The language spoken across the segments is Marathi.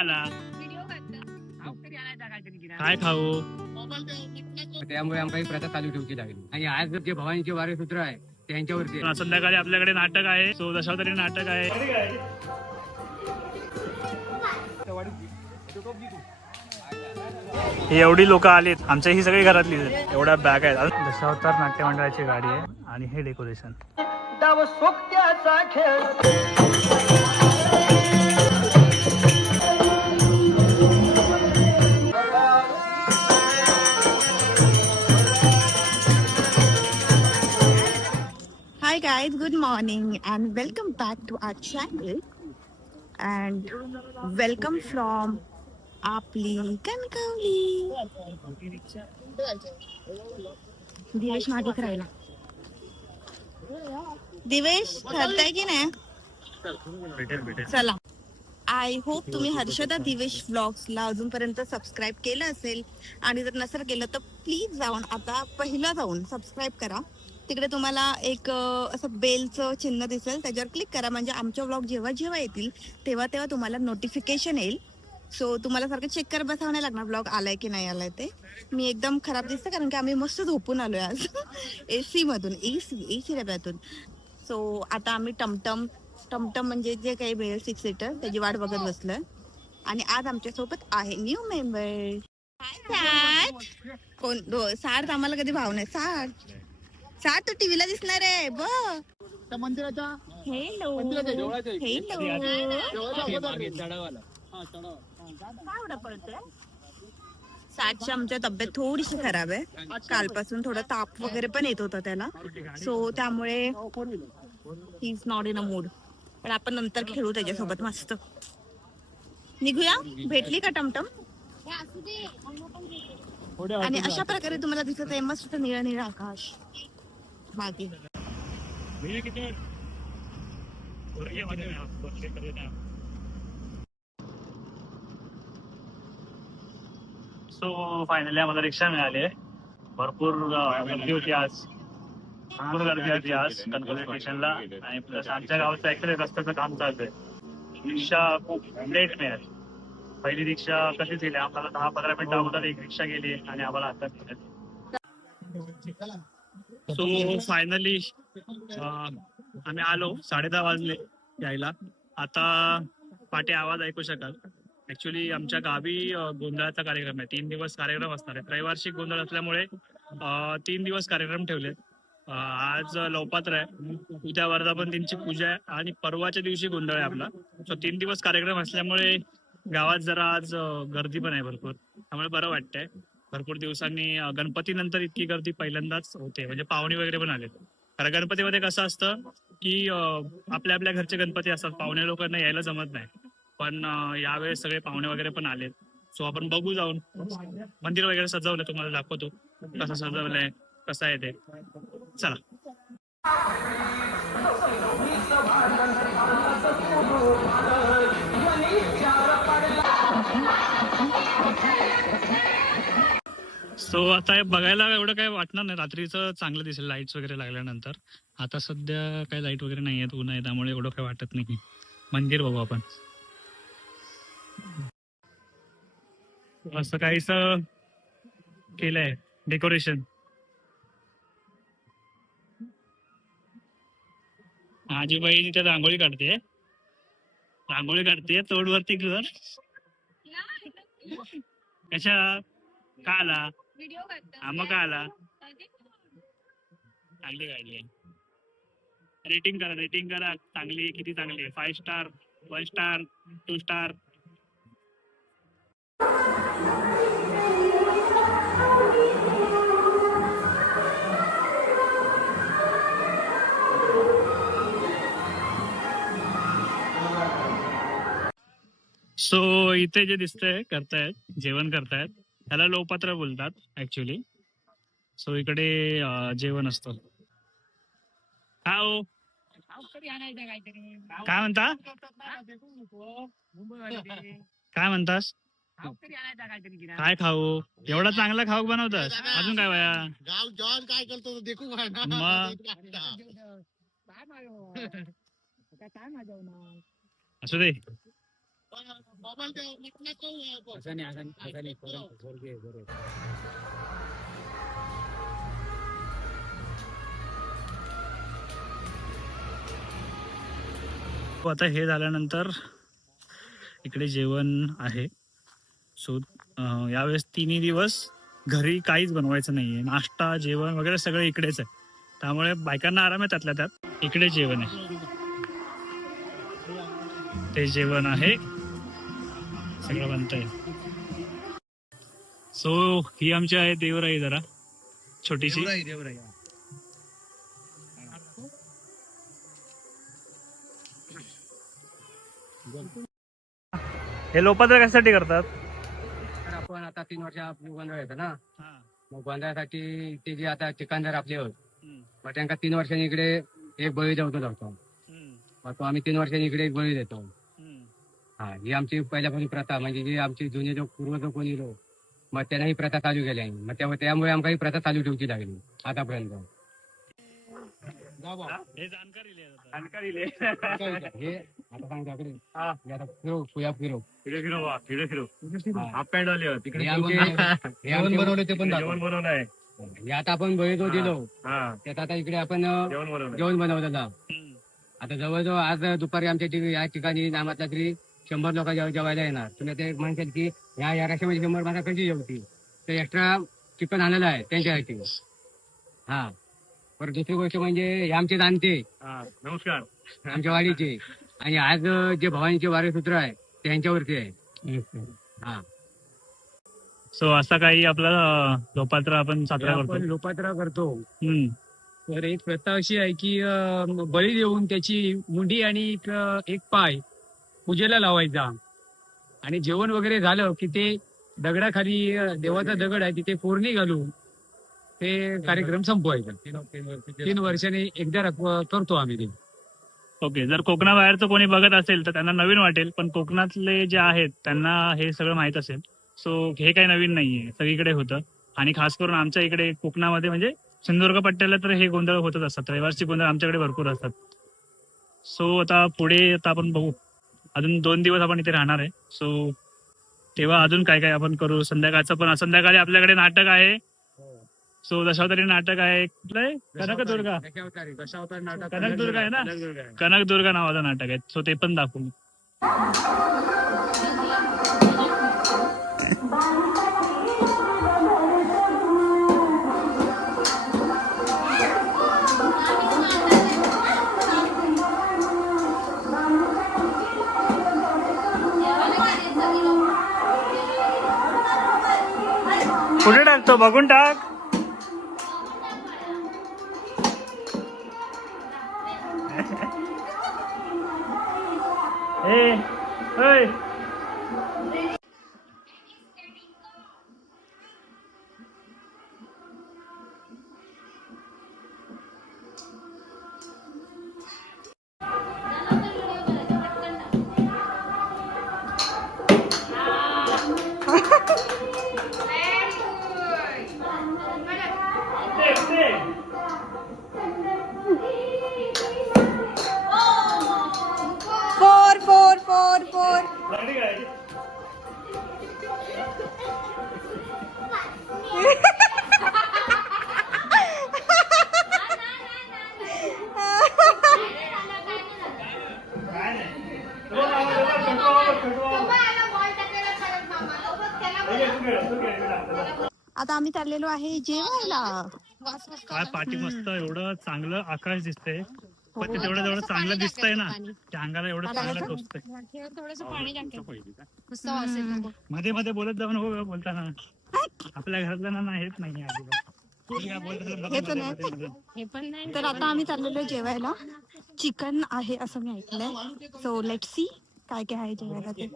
आला काय खाऊ त्यामुळे आमची प्रथा चालू ठेवची लागली आणि आज जे भवानीचे वारे सूत्र आहे त्यांच्यावरती संध्याकाळी आपल्याकडे नाटक आहे. सो दशावतारी नाटक आहे. ही एवढी लोक आलीत आमच्या ही सगळी घरातली एवढ्या बॅग आहेत. दशावतार नाट्य मंडळाची गाडी आहे आणि हे decoration. Hi guys, good morning and welcome back to our channel and welcome from आपली कणकवली. दिवेश मागे करायला. दिवेश ठरताय की नाही? चला. आय होप तुम्ही हर्षदा दिवेश व्लॉग्सला अजूनपर्यंत सबस्क्राईब केलं असेल आणि जर नसेल केलं तर प्लीज जाऊन आता पहिलं जाऊन सबस्क्राईब करा. तिकडे तुम्हाला एक असं बेलचं चिन्ह दिसेल, त्याच्यावर क्लिक करा म्हणजे आमचे व्लॉग जेव्हा जेव्हा येतील तेव्हा तेव्हा तुम्हाला नोटिफिकेशन येईल. सो तुम्हाला सारखं चेक करत बसावं नाही लागणार ब्लॉग आलाय की नाही आलाय ते. मी एकदम खराब दिसते कारण की आम्ही मस्त झोपून आलोय आज एसी मधून, एसी डब्यातून. सो आता आम्ही टमटम म्हणजे जे काही मिळेल 6 सीटर त्याची वाट बघत बसलोय आणि आज आमच्या सोबत आहे न्यू मेंबर. कोण सार्थ आम्हाला कधी भाव नाही. सार्थ तो टीव्हीला दिसणार आहे बघ मंदिराच्या. हेलो साठची आमच्या तब्येत थोडीशी खराब आहे. कालपासून थोडा ताप वगैरे पण येत होता त्याला. सो त्यामुळे he is not in a mood. पण आपण नंतर खेळू त्याच्यासोबत मस्त. निघूया. भेटली का टमटम? आणि अशा प्रकारे तुम्हाला दिसत आहे मस्त निळं निळं आकाश मागे. सो फायनली आम्हाला रिक्षा मिळाली आहे. भरपूर गर्दी होती आज. भरपूर गर्दी होती आज कणकवली स्टेशनला आणि प्लस आमच्या गावाचं ऍक्च्युअली रस्त्याचं काम चालू आहे. रिक्षा खूप लेट मिळाली. पहिली रिक्षा कधीच गेली आम्हाला 10-15 मिनिटं अगोदर एक रिक्षा गेली आणि आम्हाला आता मिळाली. सो फायनली आम्ही आलो. 10:30 वाजले यायला. आता पाठी आवाज ऐकू शकाल. ऍक्च्युली आमच्या गावी गोंधळाचा कार्यक्रम आहे. 3 दिवस कार्यक्रम असणार आहे. त्रैवार्षिक गोंधळ असल्यामुळे 3 दिवस कार्यक्रम ठेवले. आज लवपात्र आहे, उद्या वर्धापन दिनची पूजा आहे आणि परवाच्या दिवशी गोंधळ आहे आपला. सो 3 दिवस कार्यक्रम असल्यामुळे गावात जरा आज गर्दी पण आहे भरपूर. त्यामुळे बरं वाटतंय. भरपूर दिवसांनी गणपतीनंतर इतकी गर्दी पहिल्यांदाच होते. म्हणजे पाहुणे वगैरे पण आले. कारण गणपतीमध्ये कसं असतं की आपल्या आपल्या घरचे गणपती असतात, पाहुणे लोकांना यायला जमत नाही. पण यावेळेस सगळे पाहुणे वगैरे पण आलेत. सो आपण बघू जाऊन. मंदिर वगैरे सजवलंय, तुम्हाला दाखवतो कसं सजवलंय, कसं आहे ते. चला. सो आता हे बघायला एवढं काही वाटणार नाही. रात्रीचं चांगलं दिसेल लाईट्स वगैरे लागल्यानंतर. आता सध्या काही लाईट वगैरे नाही आहेत, ऊन आहे, त्यामुळे एवढं काही वाटत नाही. मंदिर बघू आपण. असं काहीच केलंय डेकोरेशन. आजीबाई तिथे रांगोळी काढते तोडवरती घर. कशा का आला मग का आला. चांगली काढली. रेटिंग करा चांगली. किती चांगली? 5 स्टार, 1 स्टार, 2 स्टार. सो इथे जे दिसतंय जेवण करतायत त्याला लोपात्र बोलतात ऍक्च्युली. सो इकडे जेवण असतं. हो काय म्हणता? काय म्हणतास? काय खाऊ? एवढा चांगला खाऊ बनवतात. अजून काय वया काय करतो देखू असू दे. असं नाही, असं नाही. बरोबर. आता हे झाल्यानंतर इकडे जेवण आहे. सो यावेळेस 3 दिवस घरी काहीच बनवायचं नाहीये. नाश्ता जेवण वगैरे सगळं इकडेच आहे. त्यामुळे बायकांना आराम आहे त्यातल्या त्यात. इकडे जेवण आहे, ते जेवण आहे, सगळं बनतंय. सो ही आमची आहे देवराई, जरा छोटीशी. हे लोपात्र कशासाठी करतात? तर आपण आता 3 वर्ष आपली गोंधळ येतं ना, मग गोंधळासाठी ते जे आता चिकनदार आपले होत, मग त्यांना 3 वर्षांनी इकडे एक बळी जातो. मग तो आम्ही 3 वर्षांनी इकडे एक बळी देतो. हा, ही आमची पहिल्यापासून प्रथा, म्हणजे जी आमची जुने लोक पूर्वज कोणी लोक, मग त्यांना ही प्रथा चालू केली आहे. मग त्यामुळे आमका ही प्रथा चालू ठेवची लागली आतापर्यंत. हे जानकारी हे आता सांगतो इकडे. हे आता फिरो. हाफ पॅन्ट वाले तिकडे हे आमचे बनवले ते पण जेवण बनवलं आहे. हे आता आपण बळी जो दिलो त्यात आता इकडे आपण जेवण बनवलेलं. आता जवळजवळ आज दुपारी आमच्या या ठिकाणी नामातला तरी 100 लोक जेवायला येणार. तुम्ही ते म्हणशाल की या राशीमध्ये 100 माणसं कशी जेवतील, तर एक्स्ट्रा चिकन आणलेलं आहे त्यांच्यासाठी. हा, पर दुसरी गोष्ट म्हणजे हे आमचे जाणते नमस्कार आमच्या वाडीचे, आणि आज जे भवानीचे वारेसूत्र आहे ते यांच्यावरती आहे. हा, सो असा काही आपला लोपात्र आपण साजरा करतो. आपण लोपात्रा करतो. तर एक प्रथा अशी आहे की बळी देऊन त्याची मुंडी आणि एक पाय पूजेला लावायचा, आणि जेवण वगैरे झालं की ते दगडाखाली देवाचा दगड आहे तिथे फोडणी घालून ते कार्यक्रम संपवायचा. 3 वर्षांनी एकदा करतो आम्ही ते. ओके, जर कोकणाबाहेरचं कोणी बघत असेल तर त्यांना नवीन वाटेल, पण कोकणातले जे आहेत त्यांना हे सगळं माहित असेल. सो हे काही नवीन नाहीये, सगळीकडे होतं. आणि खास करून आमच्या इकडे कोकणामध्ये म्हणजे सिंधुदुर्ग पट्ट्याला तर हे गोंधळ होतच असतात. रविवारची गोंधळ आमच्याकडे भरपूर असतात. सो आता पुढे आता आपण बघू, अजून 2 दिवस आपण इथे राहणार आहे. सो तेव्हा अजून काय काय आपण करू. संध्याकाळचं पण, संध्याकाळी आपल्याकडे नाटक आहे. सो दशावतारी नाटक आहे. कनकदुर्गा दशावतार नाटक कनकदुर्गा आहे ना, कनकदुर्गा नावाचं नाटक आहे. सो ते पण दाखवू. कुठे टाकतो बघून टाक. फोर. आता आम्ही चाललेलो आहे जेवायला. काय पाठी मस्त एवढं चांगलं आकाश दिसतंय, पण ते तेवढं चांगलं दिसतंय ना, त्या अंगाला एवढं चांगलं टोचतंय. मध्ये मध्ये बोलत जाऊन हो बोलताना. आपल्या घरातल्या ना हेच नाही तर आता आम्ही चाललेलो जेवायला. चिकन आहे असं मी ऐकलंय. सो लेट सी काय काय आहे जेवायला ते.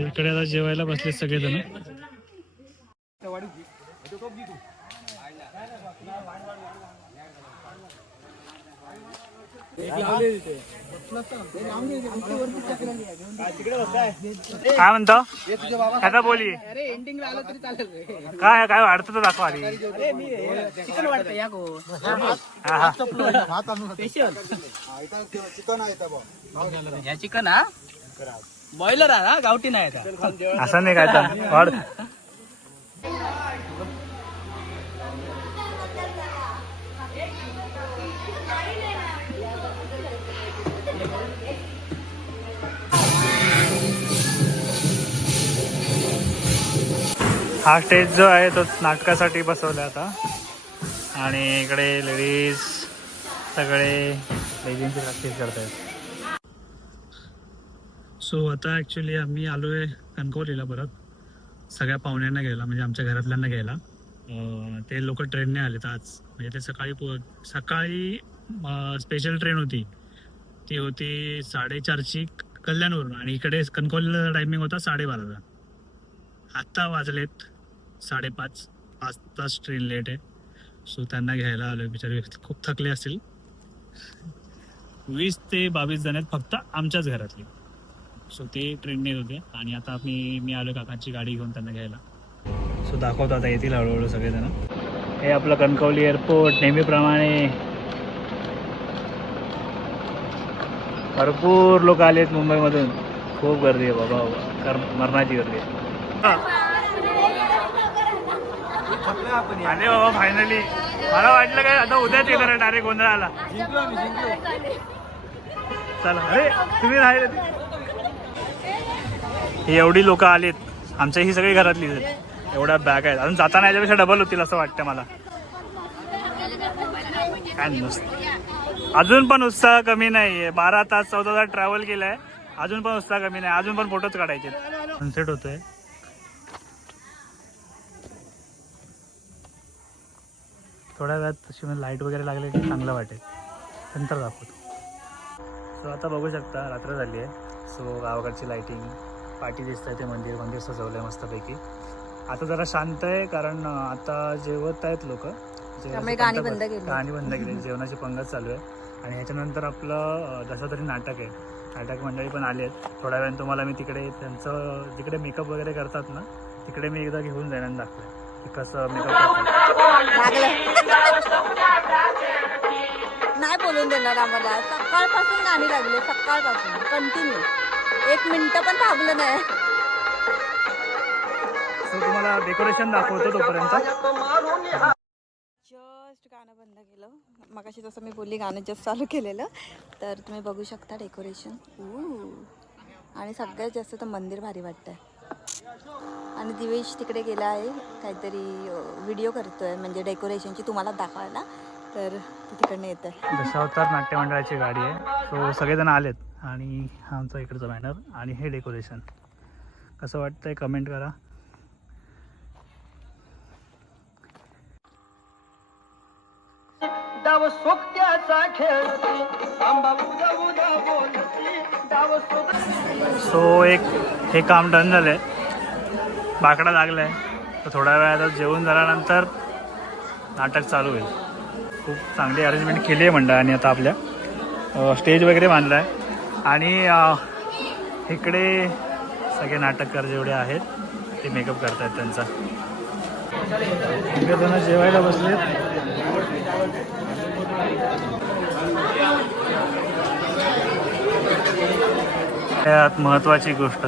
इकडे आता जेवायला बसले सगळेजण. काय म्हणतो आता बोली काय काय वाढतं तर दाखवा आधी. हा, हा. चिकन हा बॉयलर हा गावठी नाही असं नाही काय तर वाढ. हा स्टेज जो आहे तो नाटकासाठी बसवला आता आणि इकडे लेडीज सगळे लेडीजची प्रॅक्टिस करतात. सो आता ॲक्च्युली आम्ही आलो आहे कणकवलीला परत सगळ्या पाहुण्यांना घ्यायला, म्हणजे आमच्या घरातल्यांना घ्यायला. ते लोक ट्रेनने आलेत आज, म्हणजे ते सकाळी स्पेशल ट्रेन होती, ती होती 4:30ची कल्याणवरून आणि इकडे कणकवलीला टायमिंग होता 12:30चा. आत्ता वाजलेत 5:30, 5 तास ट्रेन लेट आहे. सो त्यांना घ्यायला आलो. बिचारे खूप थकले असतील. 20 ते 22 जण आहेत फक्त आमच्याच घरातली. सो ते ट्रेनने येत होते आणि आता मी आलो काकांची गाडी घेऊन त्यांना घ्यायला. सो दाखवतो आता येतील हळूहळू सगळेजण. हे आपलं कणकवली एअरपोर्ट नेहमीप्रमाणे भरपूर लोक आलेत मुंबईमधून. खूप गर्दी आहे बाबा, मरणाची गर्दी आहे. आले बाबा फायनली. मला वाटलं काय आता उद्याच येणार डायरेक्ट गोंधळाला. चला, अरे तुम्ही राहिले. ही एवढी लोक आलीत, आमच्या ही सगळी घरातली एवढ्या बॅग आहेत. अजून जाताना याच्यापेक्षा डबल होतील असं वाटतं मला. काय नुसतं अजून पण उत्साह कमी नाहीये. 12 तास 14 तास ट्रॅव्हल केलाय, अजून पण उत्साह कमी नाही. अजून पण फोटोच काढायचे. सनसेट होतोय. थोड्या वेळात तशी लाईट वगैरे लागले की चांगलं वाटेल, नंतर दाखवतो. सो आता बघू शकता रात्र झाली आहे. सो गावाकडची लाईटिंग, पाठी दिसत आहे, ते मंदिर सजवलं आहे मस्तपैकी. आता जरा शांत आहे कारण आता जेवत आहेत लोक. गाणी बंद केली, जेवणाची पंगत चालू आहे. आणि ह्याच्यानंतर आपलं जसं तरी नाटक आहे. नाटक मंडळी पण आली आहेत. थोड्या वेळाने तुम्हाला मी तिकडे त्यांचं जिकडे मेकअप वगैरे करतात ना, तिकडे मी एकदा घेऊन जाईन आणि दाखवेन की कसं मेकअप करतात. नाही बोलून देणार आम्हाला. सकाळपासून गाणी लागली, सकाळपासून कंटिन्यू, 1 मिनिट पण थांबलं नाही. सो तुम्हाला डेकोरेशन दाखवतो तोपर्यंत. जस्ट गाणं बंद केलं मगाशी, जसं मी बोलली गाणं जस्ट चालू केलेलं. तर तुम्ही बघू शकता डेकोरेशन. आणि सगळ्यात जास्त तर मंदिर भारी वाटतंय. आणि दिवेश तिकडे गेला आहे, काहीतरी व्हिडिओ करतोय म्हणजे डेकोरेशनची तुम्हाला दाखवायला. तर तिकडनं येत आहे. दशावतार नाट्य मंडळाची गाडी आहे. सो सगळेजण आलेत आणि हा आमचा इकडचा बॅनर आणि हे डेकोरेशन कसं वाटतंय कमेंट करा. सो हे काम डन झालंय, बाकडा लागलाय. तर थोड्या वेळात जेवून झाल्यानंतर नाटक चालू होईल. खूप चांगली अरेंजमेंट केली आहे मंडळाने. आता आपल्या स्टेज वगैरे बांधला आहे आणि इकडे सगळे नाटककार जेवढे आहेत ते मेकअप करत आहेत त्यांचा. इकडे जण जेवायला बसलेत. त्यात महत्त्वाची गोष्ट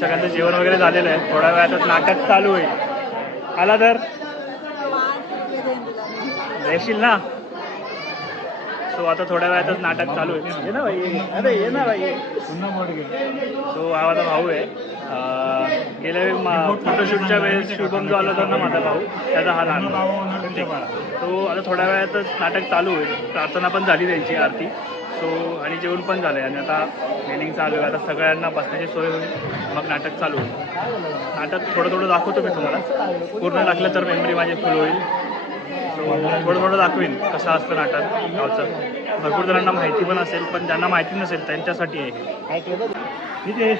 सगळ्यांचं जेवण वगैरे झालेलं आहे. थोड्या वेळातच नाटक चालू होईल. आला तर येशील ना. सो आता थोड्या वेळातच नाटक चालू आहे. ये ना भाई, अरे ये ना भाई. तो हा माझा भाऊ आहे. गेल्या वेळी फोटोशूटच्या वेळेस शुभम जो आला होता ना माझा भाऊ, त्याचा हा लहान तो आता थोड्या वेळातच नाटक चालू होईल. प्रार्थना पण झाली त्यांची आरती. सो आणि जेवण पण झालं आहे आणि आता ट्रेनिंग चालू आहे. आता सगळ्यांना बसण्याची सोय होईल, मग नाटक चालू होईल. नाटक थोडं थोडं दाखवतो मी तुम्हाला, पूर्ण दाखलं तर मेमरी माझी फुल होईल. सो थोडं थोडं दाखवेन कसं असतं नाटक गावचं. भरपूर जणांना माहिती पण असेल, पण ज्यांना माहिती नसेल त्यांच्यासाठी आहे हे.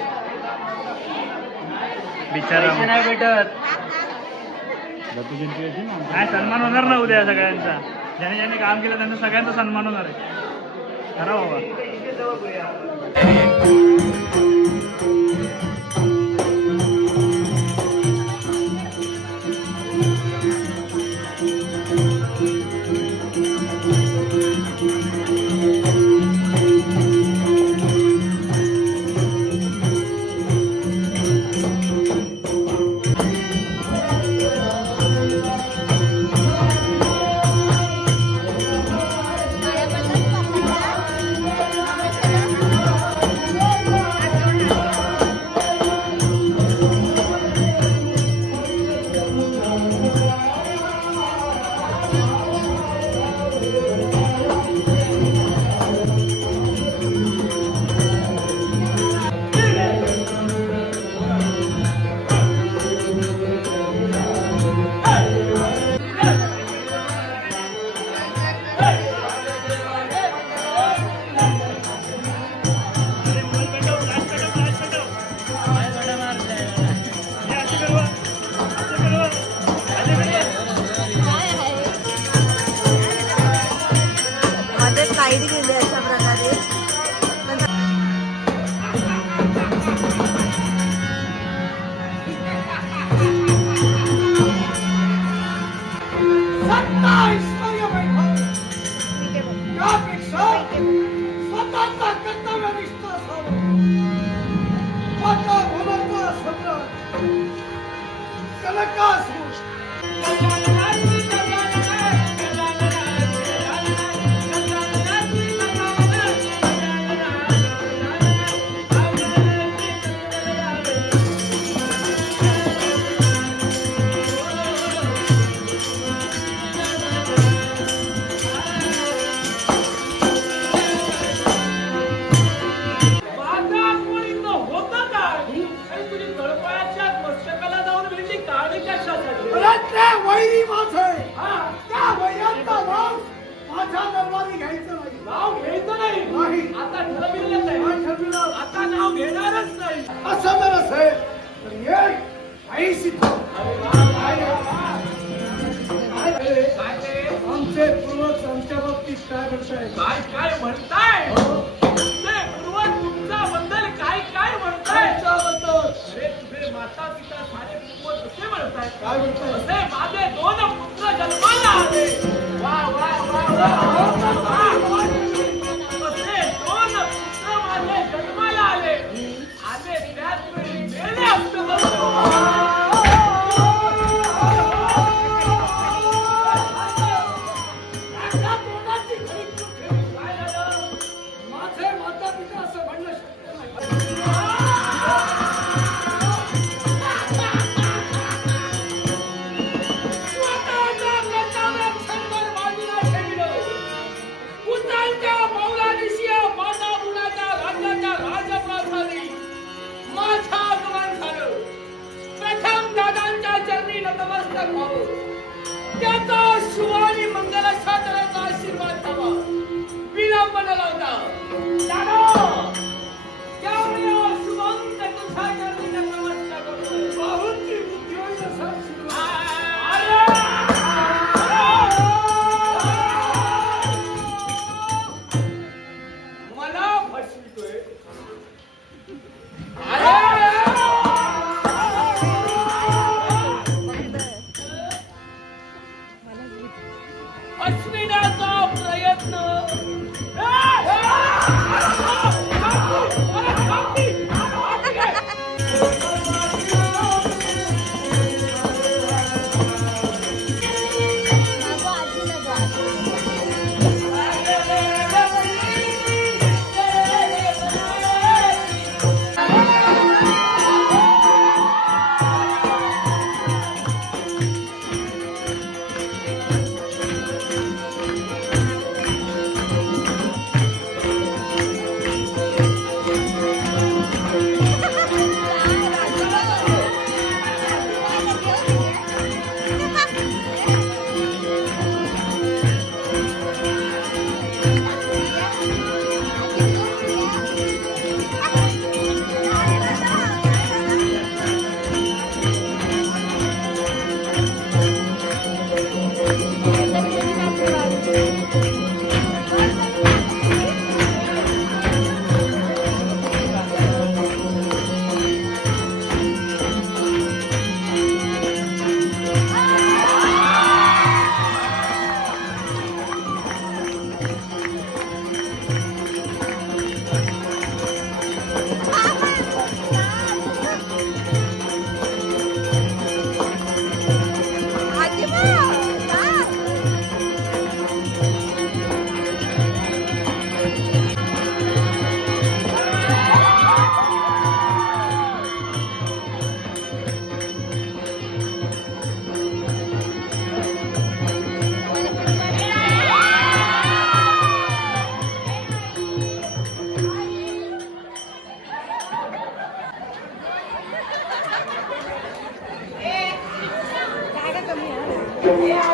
बिचारा नाही भेटत. काय सन्मान होणार ना उद्या सगळ्यांचा. ज्याने ज्याने काम केलं त्यांना सगळ्यांचा सन्मान होणार आहे. खरा बाबा.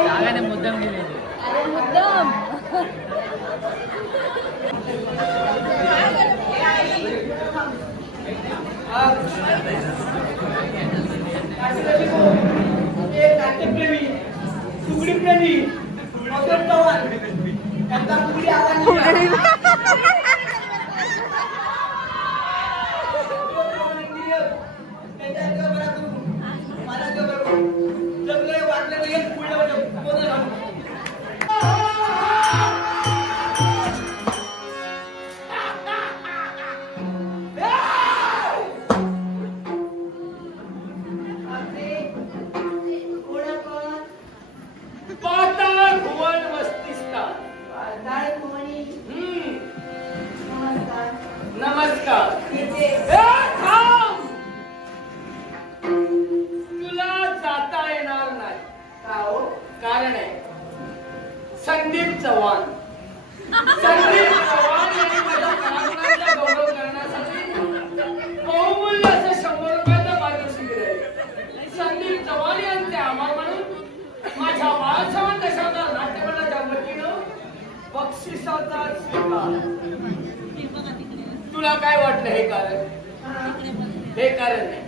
जागाने मुद्दाम गेले नमस्कार. तुला जाता येणार नाही. कारण आहे संदीप चव्हाण. संदीप चव्हाण यांनी माझ्या कलागुणांचा गौरव करण्यासाठी बहुमूल्य असं 100 रुपयाचं पारितोषिक दिलंय. संदीप चव्हाण यांचे आभार मानून माझ्या बाळासाहेब दशावतार नाट्यमंडळाच्या वतीनं बक्षिसाचा स्वीकार. तुला काय वाटलं हे कारण? हे कारण नाही.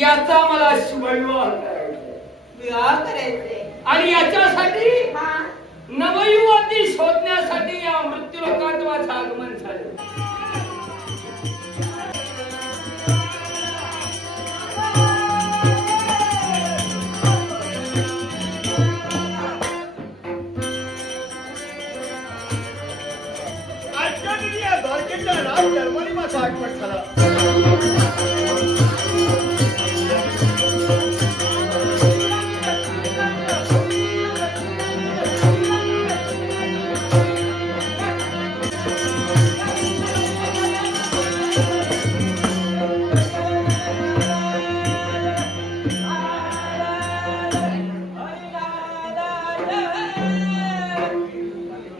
याचा मला शुभविवाह करायचा आणि याच्यासाठी नवयुवती शोधण्यासाठी या मृत्यूलोकात माझं आगमन झालं. माझा आगमन झाला.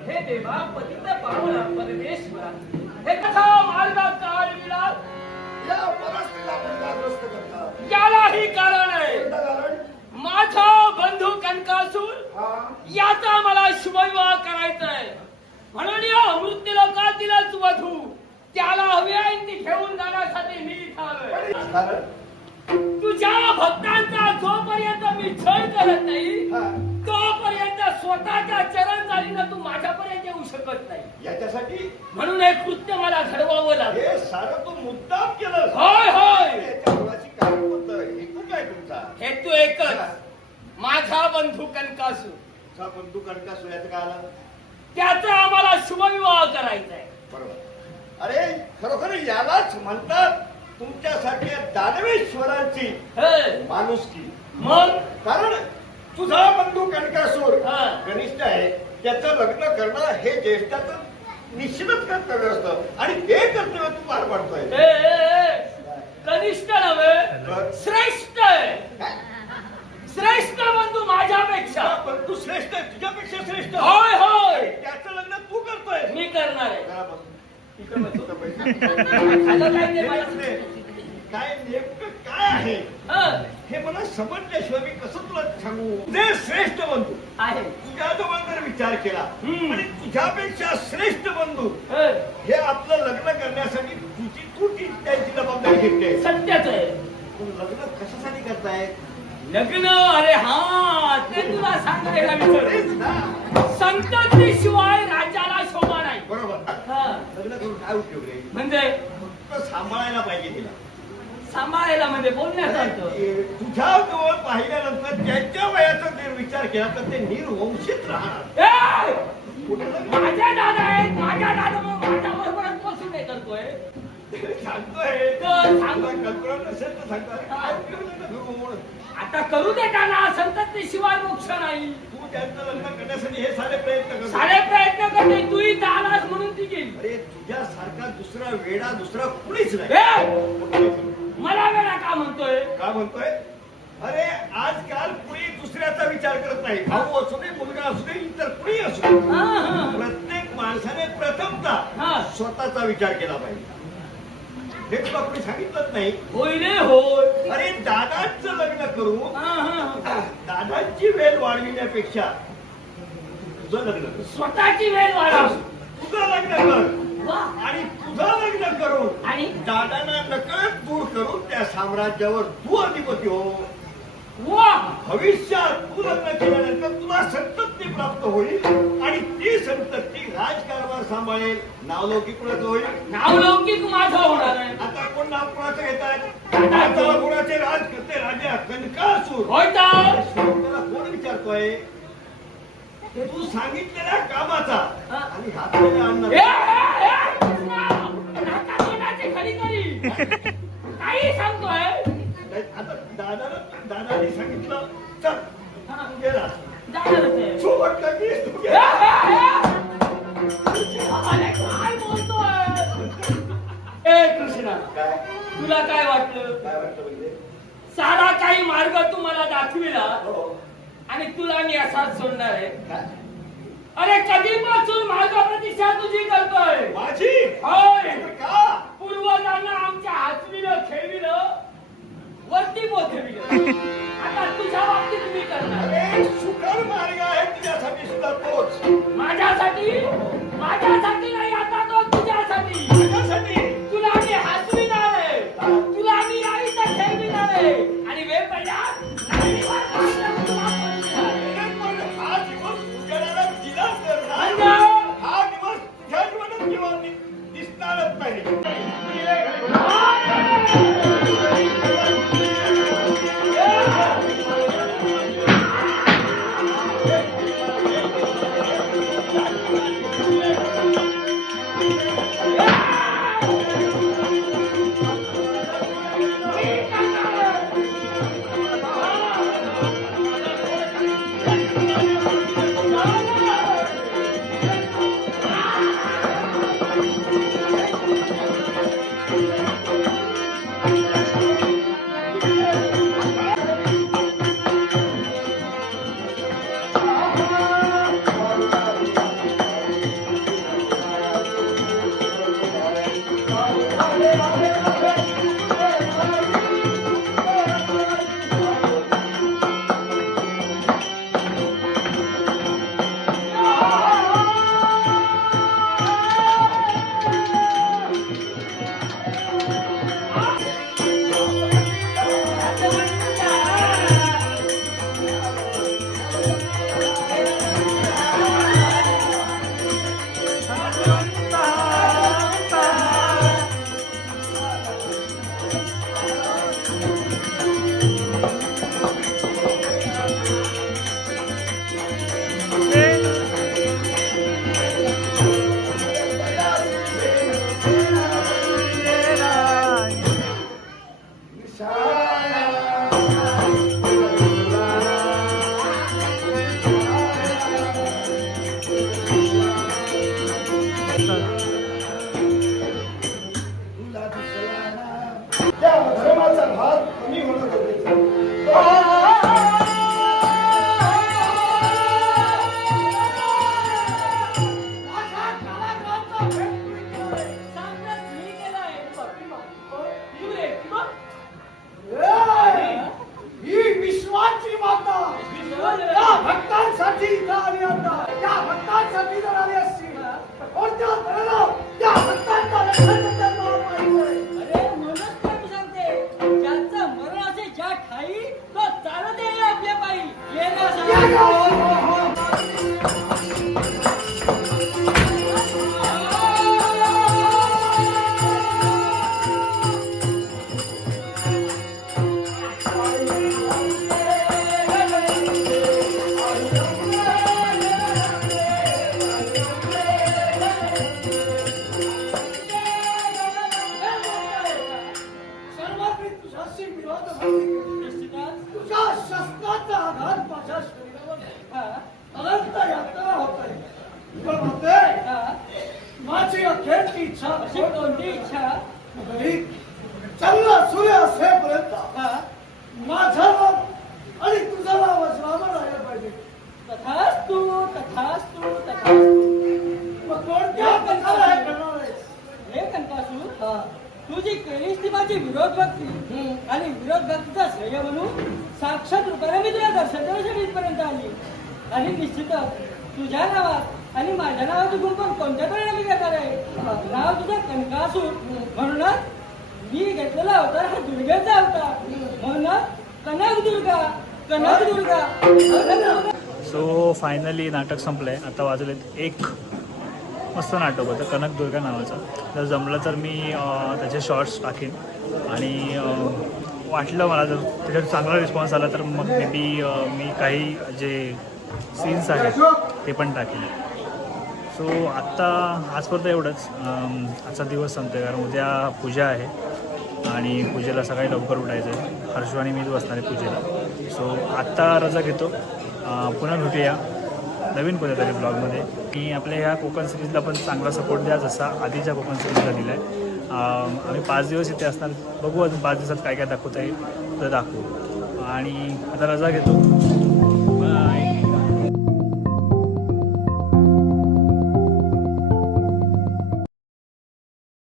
हे देवा पतित पावला परमेश्वरा, हे कसा मार्गाचा आडविला या परस्त्रीला मुलगाग्रस्त करतात. यालाही कारण आहे. कारण माझा बंधू कनकासूर याचा मला शुभविवाह करायचा आहे. म्हणून या मृत्यूलोकातीलच वधू त्याला हवी आहे ती घेऊन जाण्यासाठी मी इथं आलोय. कारण तुझ्या भक्तांचा जोपर्यंत मी छळ करत नाही तोपर्यंत स्वतःच्या चरणचालीनं तू माझ्यापर्यंत येऊ शकत नाही. याच्यासाठी म्हणून हे कृत्य मला घडवावं लागेल. हे सारं तू मुद्दाम केलं. होय होय. याच्या मुलाची कारण होतं. हेतू काय तुमचा? हेतू एकच, माझा बंधू कनकासूर. बंधू कणकासूर याचं काय आलं? त्याचा आम्हाला शुभविवाह करायचा आहे. बरोबर. अरे खरोखर यालाच म्हणतात तुमच्यासाठी दानवेश्वरांची माणुसकी. मग कारण तुझा बंधू कणकासूर हा. कनिष्ठ आहे, त्याचं लग्न करणं हे ज्येष्ठाचं निश्चितच कर्तव्य असतं आणि ते कर्तव्य तू पार पाडतोय. कनिष्ठ नव्हे, श्रेष्ठ आहे. श्रेष्ठ बंधू माझ्यापेक्षा. पण तू श्रेष्ठ आहे, तुझ्यापेक्षा श्रेष्ठ. होय होय. त्याचं लग्न तू करतोय. मी करणार आहे. जरा बस. इकडे बस होतं पैसे. आता काय ते मला काय नेमकं काय आहे हे मला समजल्याशिवाय मी कसं तुला सांगू. जे श्रेष्ठ बंधू आहे तुझ्याजवळ जर विचार केला आणि तुझ्यापेक्षा श्रेष्ठ बंधू हं. हे आपलं लग्न करण्यासाठी तू त्यांची जबाबदारी घेतली. सत्यच आहे. पण लग्न कशासाठी करताय? लग्न, अरे हा ते तुला सांगायला विसरलो. संततीशिवाय राज्याला शोभा नाही. बरोबर. हा. लग्न करून काय उपयोग रे? म्हणजे फक्त सांभाळायला पाहिजे तिला. सांभाळायला म्हणजे बोलण्याचा अर्थ. तुझ्या जवळ पाहिल्यानंतर त्यांच्या वयाचा जर विचार केला तर ते निर्वंशित राहणार. ए! कुठं लग्न? माझ्या दादा आहेत, माझ्या दादा मग माझ्या बरोबरच बसून हे करतोय. सांगतोय तर सांग. कल्पना नसेल तर सांगतो. अरे काय उपयोग लग्न करून? आता करू दे त्यांना, संततीशिवाय मोक्ष नाही. तू त्यांचं लग्न करण्यासाठी हे सारे प्रयत्न करतो. सारे प्रयत्न करते, तूही आलास म्हणून ती गेली. अरे तुझ्यासारखा दुसरा वेडा दुसरा कुणीच नाही. ए! मला वेळा का म्हणतोय? का म्हणतोय? अरे आजकाल कुणी दुसऱ्याचा विचार करत नाही. भाऊ असू दे, मुलगा असू दे, इतर कुणी असू दे. हा, हा. प्रत्येक माणसाने प्रथमतः हा. स्वतःचा विचार केला पाहिजे. हे तुला कोणी सांगितलंच नाही. होय रे होय. अरे दादांचं लग्न करू, हा, हा. दादांची वेळ वाढविण्यापेक्षा तुझं लग्न कर. स्वतःची वेळ वाढव. तुझं लग्न कर वा. आणि तुझं लग्न करून आणि दादांना नकळत दूर करून त्या साम्राज्यावर तू अधिपती हो. वा. भविष्यात तू लग्न केल्यानंतर तुला संतती प्राप्त होईल आणि ती संतती राजकारभार सांभाळेल. नावलौकिक कुणाचं होईल? नावलौकिक माझं होणार आहे. आता कोण नाव कुणाचं घेत आहेत? आता कुणाचे राज करते राजा कनकासूर. होय तर. त्याला कोण विचारतोय? तू सांगितलेल्या कामाचा आणि घातलेल्या अन्नाचा. नाकातोंडाची खरी खरी काही सांगतोय. आता दादाने सांगितलं चल तू गेला जाणारच आहे. सोबत लागलीस तू गेला. अरे काय बोलतोय? ए कृष्णा, काय तुला काय वाटलं? काय वाटतं म्हणजे? सारा काही मार्ग तू मला दाखविला हो. आणि तुला मी असाच सोडणार आहे. काय? अरे कधीपासून माझा प्रतीक्षा तुझी करतोय. माझी होय. का? पूर्वजांना आमच्या हातविलं खेळविलं वरती पोचविलं. आता तुझ्या बाबतीत मी करणार. अरे सुकर मार्ग आहे तुझ्यासाठी सुद्धा तोच. माझ्यासाठी नाही, आता तो तुझ्यासाठी. माझ्यासाठी तुला मी हसविणार आहे, तुला मी आईचं खेळविणार आहे आणि वेळ पडल्यास नारळीवर तुला पळविणार आहे. अरे पण हा दिवस उजाडाला दिला तर ना, म्हणजे? हा दिवस तुझ्या जीवनात किंवा दिसणारच नाही. त्या धर्माचा भाग कमी होणं गरजेचं आहे. ही विश्वाची माता त्या भक्तांसाठी इथं आली आता. त्या भक्तांसाठी जर आली असती तर कोणत्या तऱ्हेनं त्या भक्तांचा रक्षण पाहिजे. अरे म्हणूनच तर मी सांगते, ज्याचं मरण असे ज्या ठाई तो चालत येईल आपल्या पायी. ये ना सर्वांनी तुझ्याशी विरोध तुझ्या शस्त्राचा आघात माझ्या शरीरावर अनंत यात्रा होत आहे. तुला म्हणते माझी अखेरची इच्छा अशी कोणती इच्छा? चंद्र सूर्य असेपर्यंत माझं नाव आणि तुझं नाव वज्रावर राहिलं पाहिजे. तथास्तु तथास्तु तथास्तु. मग कोणत्या प्रकारे हे करणार आहेस? हे कंकासूर, तू तुझी केलीस ती माझी विरोध भक्ती आणि विरोध भक्तीचा श्रेय म्हणून साक्षात रूपाने मी तुला दर्शन देण्यासाठी इथपर्यंत आली. आणि निश्चितच तुझ्या नावात आणि माझ्या नावाची गुंफण कोणत्या परिणामी घेणार आहे. नाव तुझं कनकासूर म्हणूनच मी घेतलेला अवतार हा दुर्गेचा अवतार. म्हणूनच कनकदुर्गा कनकदुर्गा कनकदुर्गा. सो फायनली नाटक संपलंय. आता वाजलेत 1. मस्त नाटक होतं कनकदुर्गा नावाचं. जर जमलं तर मी त्याचे शॉर्ट्स टाकेन आणि वाटलं मला जर त्याच्यात चांगला रिस्पॉन्स आला तर मग मे बी मी काही जे सीन्स आहेत ते पण टाकेन. सो आत्ता आजपर्यंत एवढंच. आजचा दिवस संपतो कारण उद्या पूजा आहे आणि पूजेला सकाळी लवकर उठायचं आहे. हर्षू आणि मीच बसणार आहे पूजेला. सो आत्ता रजा घेतो. पुन्हा भेटूया नवीन कोणत्यातरी ब्लॉगमध्ये. की आपल्या ह्या कोकण सिरीजला पण चांगला सपोर्ट द्या जसा आधीच्या कोकण सिरीजला दिला आहे. आम्ही 5 दिवस इथे असणार. बघू अजून 5 दिवसात काय काय दाखवता येईल तर दाखवू. आणि आता रजा घेतो.